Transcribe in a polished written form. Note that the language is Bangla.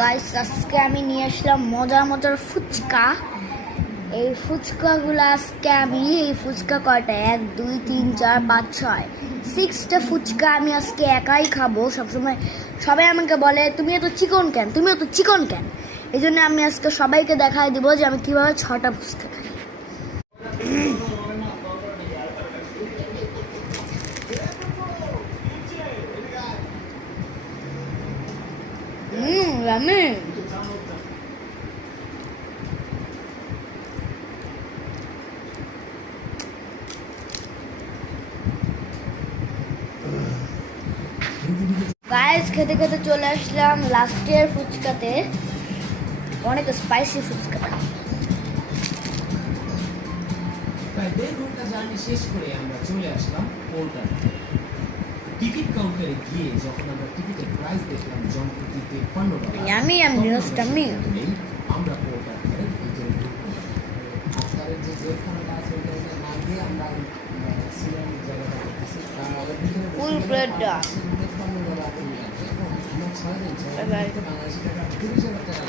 গাইস আজকে আমি নিয়ে আসলাম মজার মজার ফুচকা। এই ফুচকাগুলো আজকে এই ফুচকা কয়টা 1 2 3 4 5 6 6টা ফুচকা আমি আজকে একাই খাবো। সবসময় সবাই আমাকে বলে তুমি এত চিকন কেন। এই জন্য আমি আজকে সবাইকে দেখাই দিব যে আমি কিভাবে 6টা ফুচকা খাই। রামে গাইস খেতে খেতে চলে আসলাম লাস্টের ফুচকাতে, অনেক স্পাইসি ফুচকা। প্রায় 1.5 ঘন্টা জার্নি শেষ করে আমরা চলে আসলাম পোর্টাল টিকিট কাউন্টারে গিয়ে যখন আমরা টিকিটের প্রাইস দেখলাম জনপ্রতি 53 টাকা। আমরা পোর্টালের ভিতরে ঢুকলাম। আফতারের যে জেলখানাটা আছে ওইটা না গিয়ে আমরা সিনেমার জায়গাটা করতেছি তার ভিতরে ফুল প্লেট দা 53 টাকা এখন আমরা 6 দিন বাংলাদেশি টাকা 30,000 টাকা